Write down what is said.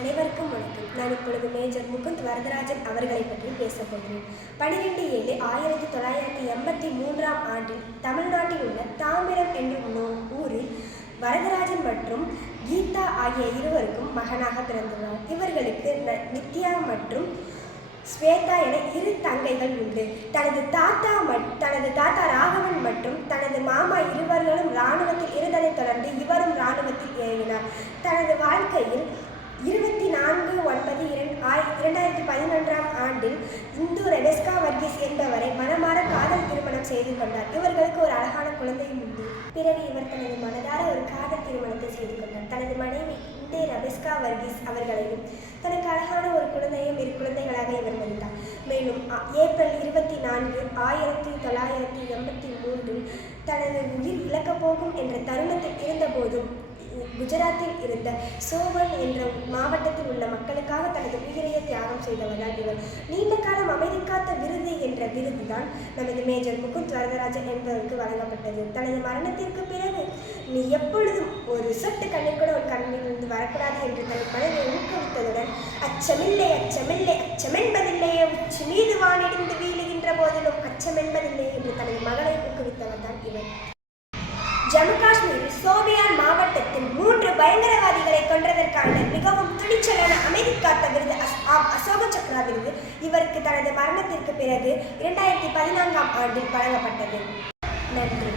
அனைவருக்கும் வணக்கம். நான் இப்பொழுது மேஜர் முகுந்த் வரதராஜன் அவர்களை பற்றி பேசப் போகிறேன். 12/7/1983 ஆண்டில் தமிழ்நாட்டில் உள்ள தாமிரம் என்னும் ஊரில் வரதராஜன் மற்றும் கீதா ஆகிய இருவருக்கும் மகனாக பிறந்துள்ளார். இவர்களுக்கு நித்யா மற்றும் ஸ்வேதா என 2 தங்கைகள் உண்டு. தனது தாத்தா ராகவன் மற்றும் தனது மாமா இருவர்களும் இராணுவத்தில் இருந்ததைத் தொடர்ந்து இவரும் இராணுவத்தில் இறங்கினார். தனது வாழ்க்கையில் 24/9/2011 ஆண்டில் இந்து ரெபெக்கா வர்கீஸ் என்பவரை மனமாற காதல் திருமணம் செய்து கொண்டார். இவர்களுக்கு ஒரு அழகான குழந்தையும் உண்டு. பிறகு இவர் தனது மனதார ஒரு காதல் திருமணத்தை செய்து கொண்டார். தனது மனைவி இந்து ரெபெக்கா வர்கீஸ் அவர்களையும் தனக்கு அழகான ஒரு குழந்தையும் 2 குழந்தைகளாக இவர் மதித்தார். மேலும் ஏப்ரல் 24, 1983 தனது உயிர் இழக்கப் போகும் என்ற தருணத்தில் இருந்தபோதும் குஜராத்தில் இருந்த சோவன் என்ற மாவட்டத்தில் உள்ள மக்களுக்காக தனது உயிரையை தியாகம் செய்தவர்தான் இவர். நீண்ட காலம் அமைதி காத்த விருது என்ற விருதுதான் நமது மேஜர் முகுந்த் வரதராஜன் என்பவருக்கு வழங்கப்பட்டது. தனது மரணத்திற்கு பிறகு நீ எப்பொழுதும் ஒரு சொட்டு கண்ணீர் கூட ஒரு கண்ணிலிருந்து வரக்கூடாது என்று தனது மனதை ஊக்குவித்ததுடன் அச்சமில்லை அச்சமில்லை அச்சமென்பதில்லையே உச்சி மீது வானிடிந்து வீழுகின்ற போதிலும் அச்சமென்பதில்லை என்று தனது மகளை ஊக்குவித்தவர்தான் இவர். ஜம்மு காஷ்மீரில் சோபியான் மாவட்டத்தில் 3 பயங்கரவாதிகளை கொன்றதற்கான மிகவும் துணிச்சலான அமைதி காத்த விருது அசோக சக்ரா விருது இவருக்கு தனது மரணத்திற்கு பிறகு 2014 ஆண்டில் வழங்கப்பட்டது. நன்றி.